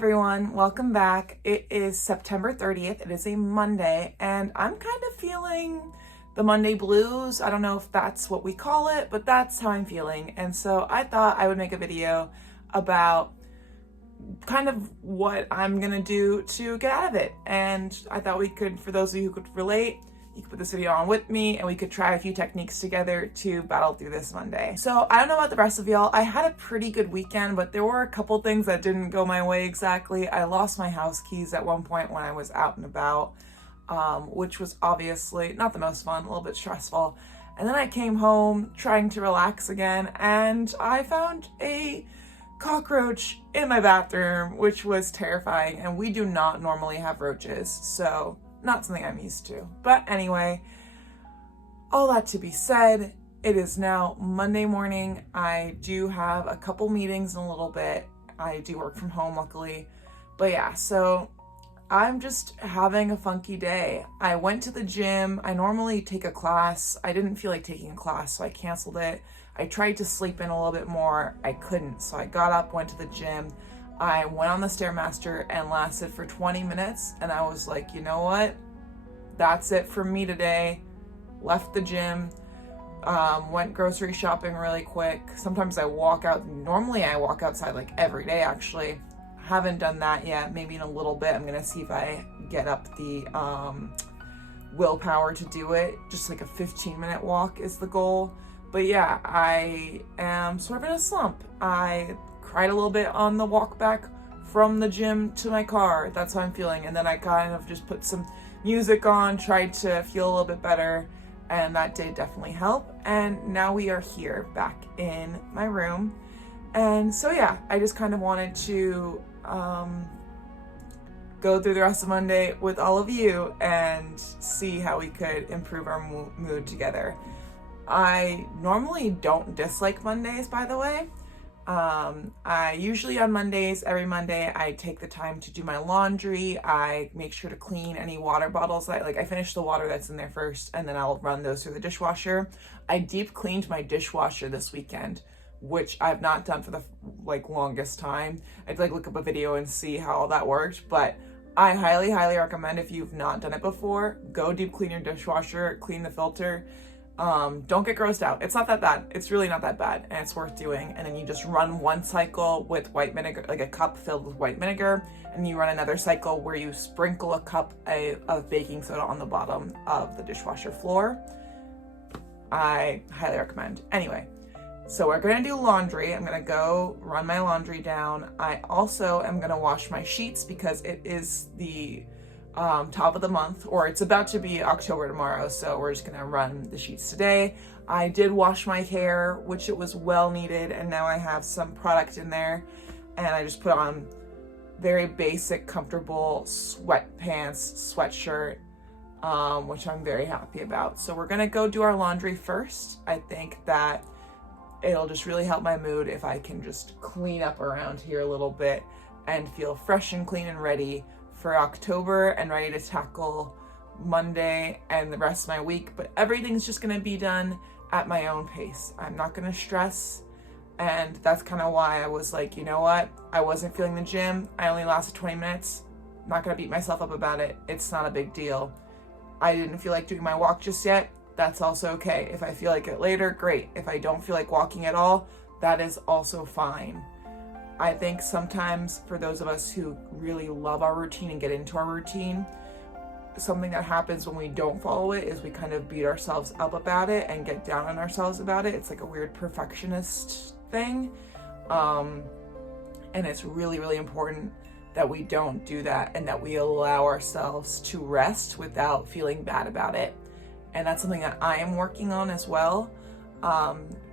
everyone, welcome back. It is September 30th. It is a Monday, and I'm kind of feeling the Monday blues. I don't know if that's what we call it, but that's how I'm feeling. And so I thought I would make a video about kind of what I'm gonna do to get out of it. And I thought we could, for those of you who could relate, you could put this video on with me and we could try a few techniques together to battle through this Monday. So I don't know about the rest of y'all. I had a pretty good weekend, but there were a couple things that didn't go my way exactly. I lost my house keys at one point when I was out and about, which was obviously not the most fun, a little bit stressful. And then I came home trying to relax again, and I found a cockroach in my bathroom, which was terrifying. And we do not normally have roaches, so not something I'm used to. But anyway, all that to be said, it is now Monday morning. I do have a couple meetings in a little bit. I do work from home, luckily. But yeah, so I'm just having a funky day. I went to the gym. I normally take a class. I didn't feel like taking a class, so I canceled it. I tried to sleep in a little bit more. I couldn't, so I got up, went to the gym. I went on the Stairmaster and lasted for 20 minutes, and I was like, you know what? That's it for me today. Left the gym, went grocery shopping really quick. Sometimes I walk out. Normally I walk outside like every day, actually. Haven't done that yet. Maybe in a little bit. I'm gonna see if I get up the willpower to do it. Just like a 15-minute walk is the goal. But yeah, I am sort of in a slump. I cried a little bit on the walk back from the gym to my car. That's how I'm feeling. And then I kind of just put some music on, tried to feel a little bit better, and that did definitely help. And now we are here back in my room. And so yeah, I just kind of wanted to go through the rest of Monday with all of you and see how we could improve our mood together. I normally don't dislike Mondays, by the way. I usually on Mondays, every Monday, I take the time to do my laundry. I make sure to clean any water bottles that I finish the water that's in there first, and then I'll run those through the dishwasher. I deep cleaned my dishwasher this weekend, which I've not done for the longest time. I'd look up a video and see how that worked, but I highly, highly recommend, if you've not done it before, go deep clean your dishwasher, clean the filter. Don't get grossed out. It's not that bad. It's really not that bad, and it's worth doing. And then you just run one cycle with white vinegar, like a cup filled with white vinegar, and you run another cycle where you sprinkle a cup of baking soda on the bottom of the dishwasher floor. I highly recommend. Anyway, so we're gonna do laundry. I'm gonna go run my laundry down. I also am gonna wash my sheets because it is the top of the month, or it's about to be October tomorrow, so we're just gonna run the sheets today. I did wash my hair, which it was well needed, and now I have some product in there, and I just put on very basic, comfortable sweatpants, sweatshirt, which I'm very happy about. So we're gonna go do our laundry first. I think that it'll just really help my mood if I can just clean up around here a little bit and feel fresh and clean and ready for October and ready to tackle Monday and the rest of my week. But everything's just gonna be done at my own pace. I'm not gonna stress, and that's kind of why I was like, you know what? I wasn't feeling the gym. I only lasted 20 minutes. I'm not gonna beat myself up about it. It's not a big deal. I didn't feel like doing my walk just yet. That's also okay. If I feel like it later, great. If I don't feel like walking at all, that is also fine. I think sometimes for those of us who really love our routine and get into our routine, something that happens when we don't follow it is we kind of beat ourselves up about it and get down on ourselves about it. It's like a weird perfectionist thing. And it's really, really important that we don't do that and that we allow ourselves to rest without feeling bad about it. And that's something that I am working on as well,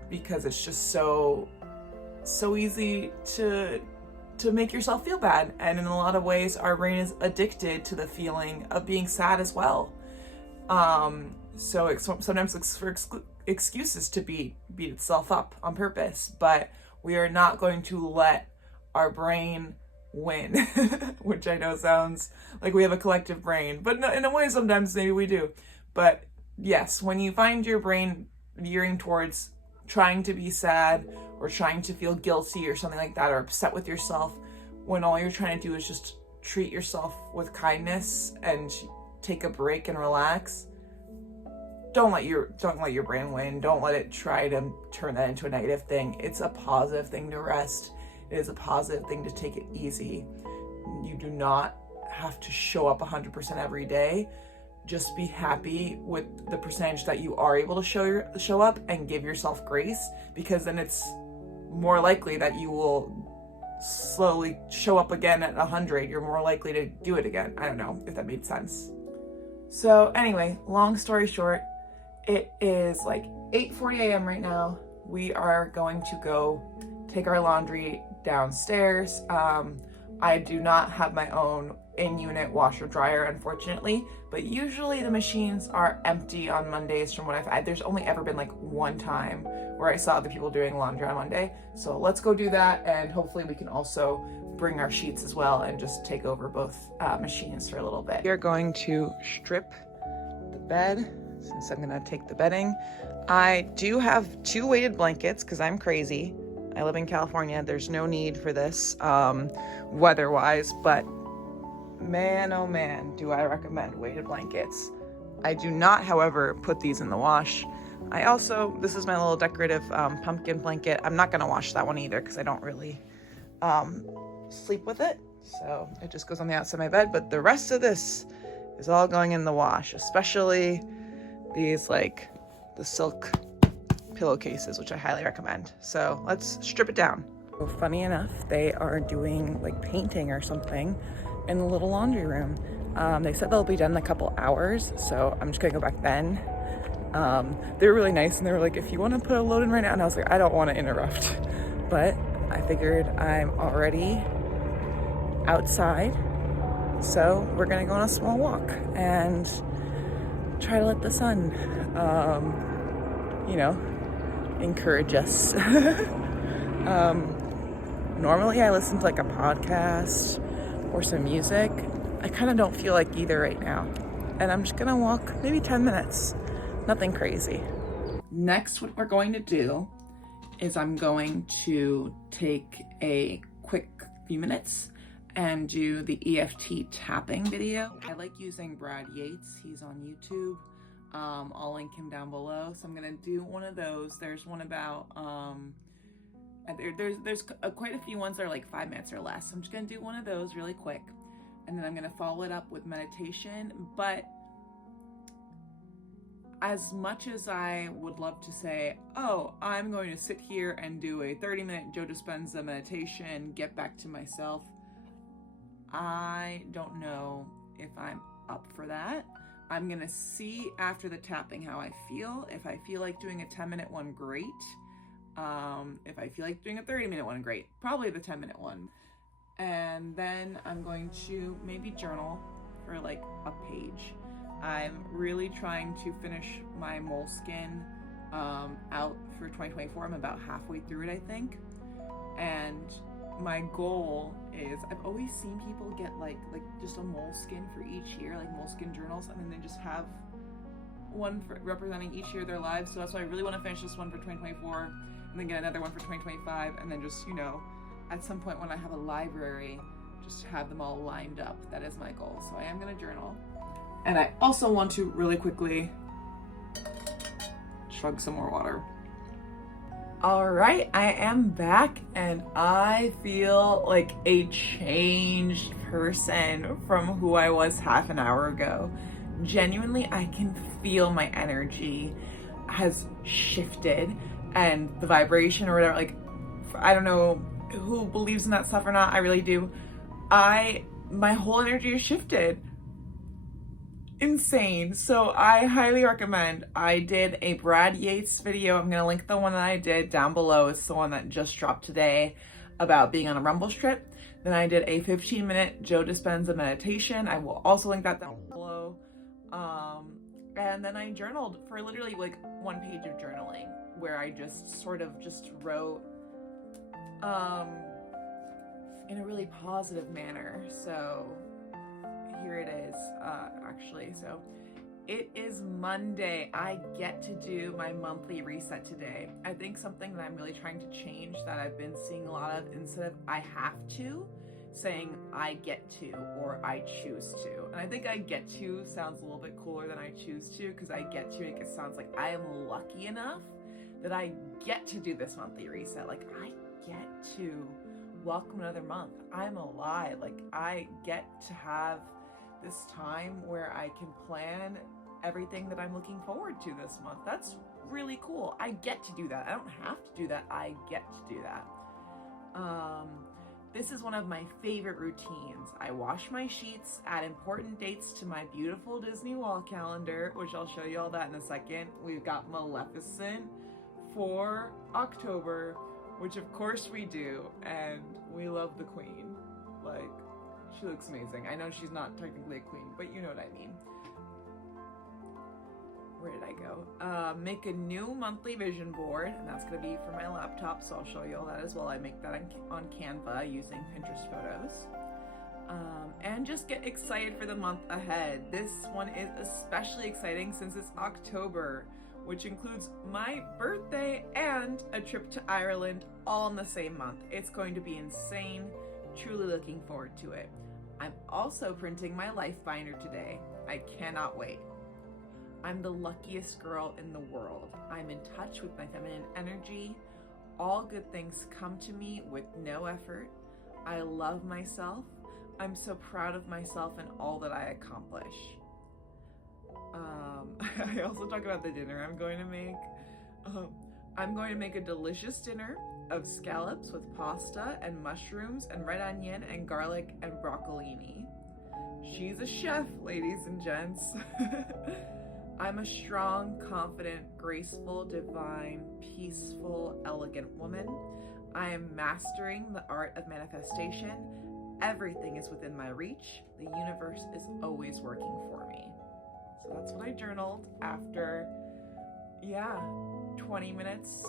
because it's just so easy to make yourself feel bad. And in a lot of ways, our brain is addicted to the feeling of being sad as well. So it sometimes looks for excuses to beat itself up on purpose, but we are not going to let our brain win, which I know sounds like we have a collective brain, but no, in a way sometimes maybe we do. But yes, when you find your brain veering towards trying to be sad or trying to feel guilty or something like that, or upset with yourself, when all you're trying to do is just treat yourself with kindness and take a break and relax, don't let your brain win. Don't let it try to turn that into a negative thing. It's a positive thing to rest. It is a positive thing to take it easy. You do not have to show up 100% every day. Just be happy with the percentage that you are able to show up, and give yourself grace, because then it's more likely that you will slowly show up again at 100. You're more likely to do it again. I don't know if that made sense. So anyway, long story short, it is like 8:40 a.m. right now. We are going to go take our laundry downstairs. I do not have my own in-unit washer dryer, unfortunately, but usually the machines are empty on Mondays from what I've had. There's only ever been like one time where I saw other people doing laundry on Monday. So let's go do that, and hopefully we can also bring our sheets as well and just take over both machines for a little bit. We are going to strip the bed since I'm gonna take the bedding. I do have 2 weighted blankets because I'm crazy. I live in California. There's no need for this weather-wise, but man, oh man, do I recommend weighted blankets. I do not, however, put these in the wash. This is my little decorative pumpkin blanket. I'm not gonna wash that one either because I don't really sleep with it. So it just goes on the outside of my bed, but the rest of this is all going in the wash, especially these like the silk pillowcases, which I highly recommend. So let's strip it down. So funny enough, they are doing like painting or something in the little laundry room. They said they'll be done in a couple hours, so I'm just gonna go back then. They were really nice, and they were like, if you want to put a load in right now, and I was like, I don't want to interrupt, but I figured I'm already outside, so we're gonna go on a small walk and try to let the sun encourage us. Normally I listen to like a podcast or some music. I kind of don't feel like either right now, and I'm just gonna walk maybe 10 minutes, nothing crazy. Next, what we're going to do is I'm going to take a quick few minutes and do the EFT tapping video. I like using Brad Yates. He's on YouTube. I'll link him down below. So I'm gonna do one of those. There's one about there's quite a few ones that are like 5 minutes or less. So I'm just gonna do one of those really quick, and then I'm gonna follow it up with meditation. But as much as I would love to say, oh, I'm going to sit here and do a 30-minute Joe Dispenza meditation, get back to myself, I don't know if I'm up for that. I'm gonna see after the tapping how I feel. If I feel like doing a 10-minute one, great. If I feel like doing a 30-minute one, great. Probably the 10-minute one. And then I'm going to maybe journal for like a page. I'm really trying to finish my Moleskine out for 2024. I'm about halfway through it, I think. And my goal is, I've always seen people get like just a Moleskine for each year, like Moleskine journals, and then they just have one for representing each year of their lives. So that's why I really want to finish this one for 2024, and then get another one for 2025, and then just, at some point when I have a library, just have them all lined up. That is my goal. So I am going to journal. And I also want to really quickly chug some more water. All right, I am back, and I feel like a changed person from who I was half an hour ago. Genuinely, I can feel my energy has shifted, and the vibration or whatever, like, I don't know who believes in that stuff or not, I really do. My whole energy has shifted. Insane. So I highly recommend. I did a Brad Yates video. I'm gonna link the one that I did down below. It's the one that just dropped today about being on a rumble strip. Then I did a 15-minute Joe Dispenza meditation. I will also link that down below. And then I journaled for literally like 1 page of journaling, where I just sort of just wrote in a really positive manner. So here it is, actually. So it is Monday. I get to do my monthly reset today. I think something that I'm really trying to change, that I've been seeing a lot of, instead of I have to, saying I get to or I choose to. And I think I get to sounds a little bit cooler than I choose to, because I get to make it sounds like I am lucky enough that I get to do this monthly reset. Like, I get to welcome another month. I'm alive. Like, I get to have this time where I can plan everything that I'm looking forward to this month. That's really cool. I get to do that. I don't have to do that. I get to do that. This is one of my favorite routines. I wash my sheets, add important dates to my beautiful Disney wall calendar, which I'll show you all that in a second. We've got Maleficent for October, which of course we do, and we love the queen. Like, she looks amazing. I know she's not technically a queen, but you know what I mean. Where did I go? Make a new monthly vision board, and that's gonna be for my laptop, so I'll show you all that as well. I make that on Canva using Pinterest photos. And just get excited for the month ahead. This one is especially exciting since it's October, which includes my birthday and a trip to Ireland all in the same month. It's going to be insane. Truly looking forward to it. I'm also printing my life binder today. I cannot wait. I'm the luckiest girl in the world. I'm in touch with my feminine energy. All good things come to me with no effort. I love myself. I'm so proud of myself and all that I accomplish. I also talk about the dinner I'm going to make. I'm going to make a delicious dinner of scallops with pasta and mushrooms and red onion and garlic and broccolini. She's a chef, ladies and gents. I'm a strong, confident, graceful, divine, peaceful, elegant woman. I am mastering the art of manifestation. Everything is within my reach. The universe is always working for me. So that's what I journaled after, 20 minutes.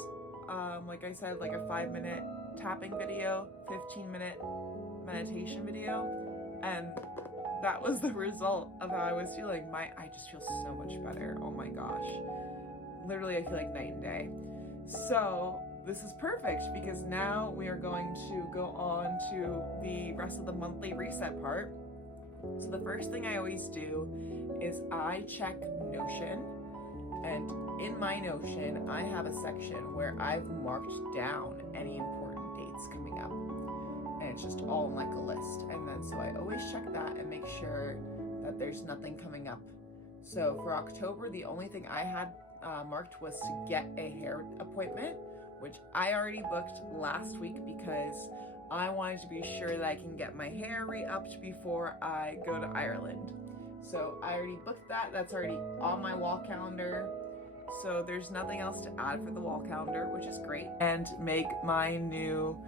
Like I said, like a 5-minute tapping video, 15-minute meditation video, and that was the result of how I was feeling. I just feel so much better. Oh my gosh. Literally, I feel like night and day. So this is perfect because now we are going to go on to the rest of the monthly reset part. So the first thing I always do is I check Notion, and in my Notion, I have a section where I've marked down any important dates coming up. And it's just all in like a list. And then so I always check that and make sure that there's nothing coming up. So for October, the only thing I had marked was to get a hair appointment, which I already booked last week because I wanted to be sure that I can get my hair re-upped before I go to Ireland. So I already booked that. That's already on my wall calendar. So there's nothing else to add for the wall calendar, which is great. And make my new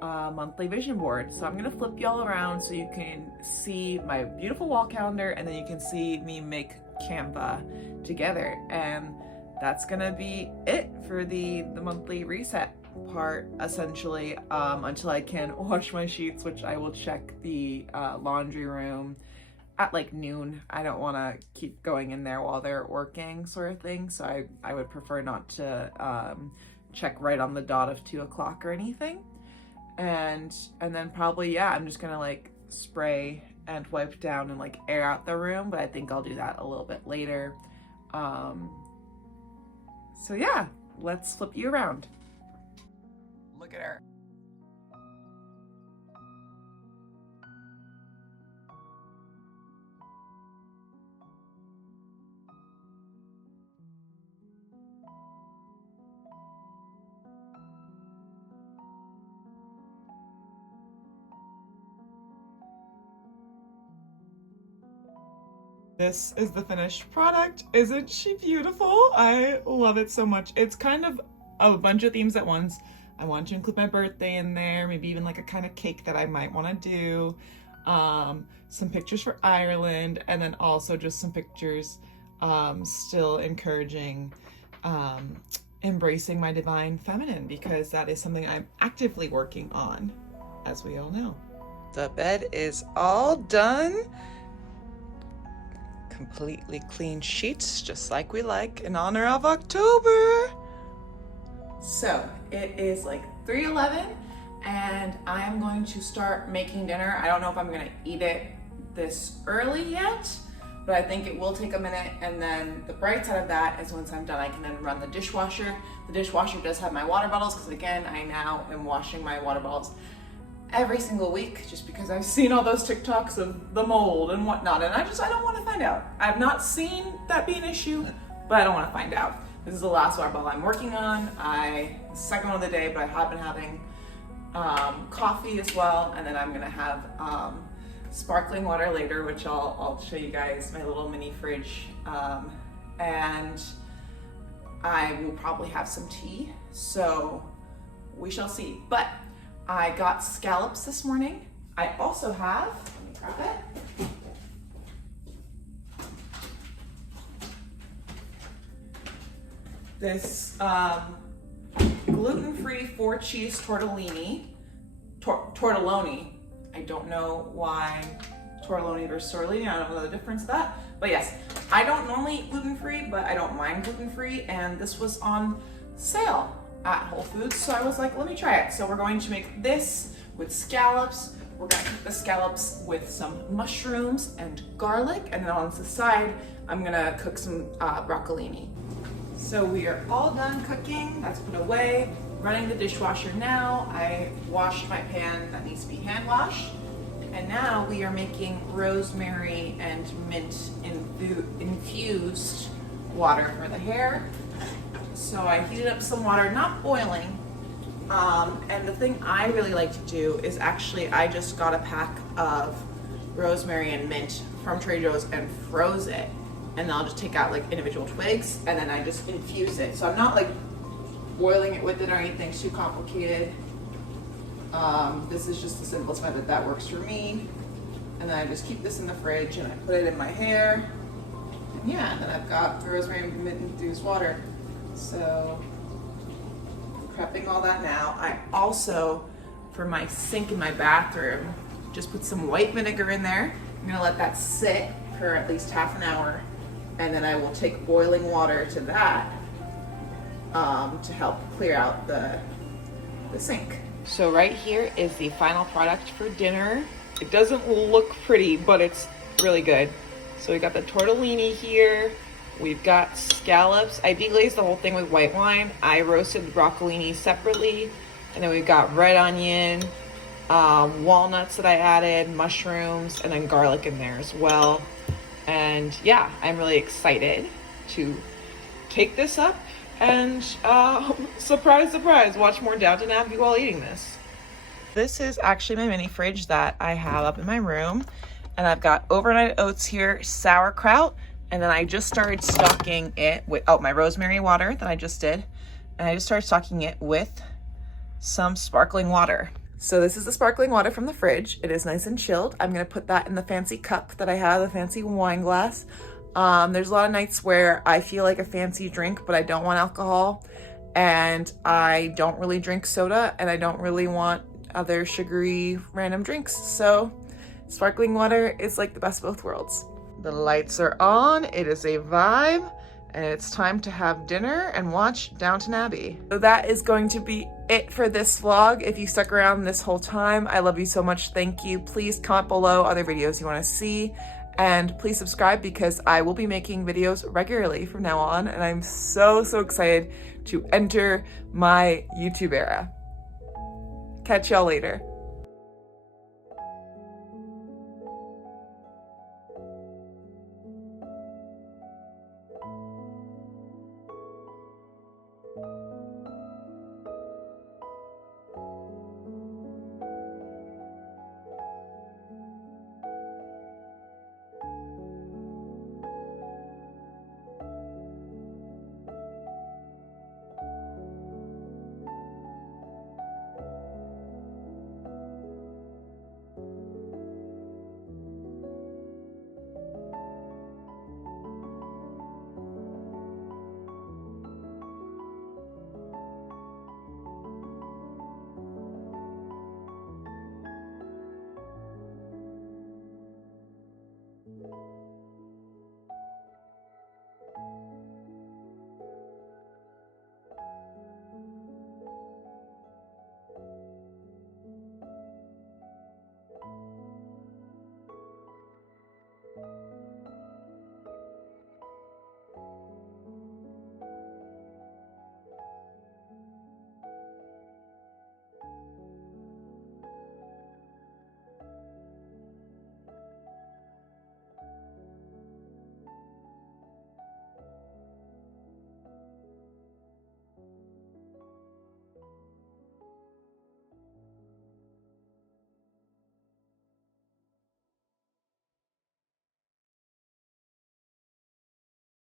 monthly vision board. So I'm gonna flip y'all around so you can see my beautiful wall calendar, and then you can see me make Canva together. And that's gonna be it for the monthly reset part, essentially, until I can wash my sheets, which I will check the laundry room at like noon. I don't want to keep going in there while they're working, sort of thing. So I would prefer not to check right on the dot of 2 o'clock or anything. And then probably, I'm just gonna like spray and wipe down and like air out the room, but I think I'll do that a little bit later. So yeah, let's flip you around. Look at her. This is the finished product. Isn't she beautiful? I love it so much. It's kind of a bunch of themes at once. I want to include my birthday in there, maybe even like a kind of cake that I might want to do, some pictures for Ireland, and then also just some pictures still encouraging embracing my divine feminine, because that is something I'm actively working on, as we all know. The bed is all done. Completely clean sheets, just like we like, in honor of October. So it is like 3:11 and I am going to start making dinner. I don't know if I'm gonna eat it this early yet, but I think it will take a minute, and then the bright side of that is once I'm done, I can then run the dishwasher. The dishwasher does have my water bottles, because again, I now am washing my water bottles every single week, just because I've seen all those TikToks of the mold and whatnot, and I don't want to find out. I've not seen that be an issue, but I don't want to find out. This is the last water bottle I'm working on. Second one of the day, but I have been having coffee as well, and then I'm gonna have sparkling water later, which I'll show you guys my little mini fridge, and I will probably have some tea, so we shall see. But I got scallops this morning. I also have, let me grab it. This gluten-free 4-cheese tortellini. I don't know why tortellini versus tortellini. I don't know the difference of that. But yes, I don't normally eat gluten-free, but I don't mind gluten-free, and this was on sale at Whole Foods, so I was like, let me try it. So we're going to make this with scallops. We're gonna cook the scallops with some mushrooms and garlic, and then on the side, I'm gonna cook some broccolini. So we are all done cooking. That's put away. Running the dishwasher now. I washed my pan that needs to be hand washed. And now we are making rosemary and mint infused water for the hair. So I heated up some water, not boiling. And the thing I really like to do is actually, I just got a pack of rosemary and mint from Trader Joe's and froze it. And then I'll just take out like individual twigs, and then I just infuse it. So I'm not like boiling it with it or anything too complicated. This is just the simplest method that works for me. And then I just keep this in the fridge and I put it in my hair. And yeah, and then I've got the rosemary and mint infused water. So prepping all that now. I also, for my sink in my bathroom, just put some white vinegar in there. I'm gonna let that sit for at least half an hour, and then I will take boiling water to that to help clear out the sink. So right here is the final product for dinner. It doesn't look pretty, but it's really good. So we got the tortellini here. We've got scallops. I deglazed the whole thing with white wine. I roasted the broccolini separately. And then we've got red onion, walnuts that I added, mushrooms, and then garlic in there as well. And yeah, I'm really excited to take this up and surprise, surprise, watch more Downton Abbey while eating this. This is actually my mini fridge that I have up in my room. And I've got overnight oats here, sauerkraut, and then I just started stocking it with, my rosemary water that I just did. And I just started stocking it with some sparkling water. So this is the sparkling water from the fridge. It is nice and chilled. I'm gonna put that in the fancy cup that I have, the fancy wine glass. There's a lot of nights where I feel like a fancy drink, but I don't want alcohol. And I don't really drink soda, and I don't really want other sugary random drinks. So sparkling water is like the best of both worlds. The lights are on, it is a vibe, and it's time to have dinner and watch Downton Abbey. So that is going to be it for this vlog. If you stuck around this whole time, I love you so much. Thank you. Please comment below other videos you want to see, and please subscribe because I will be making videos regularly from now on, and I'm so excited to enter my YouTube era. Catch y'all later.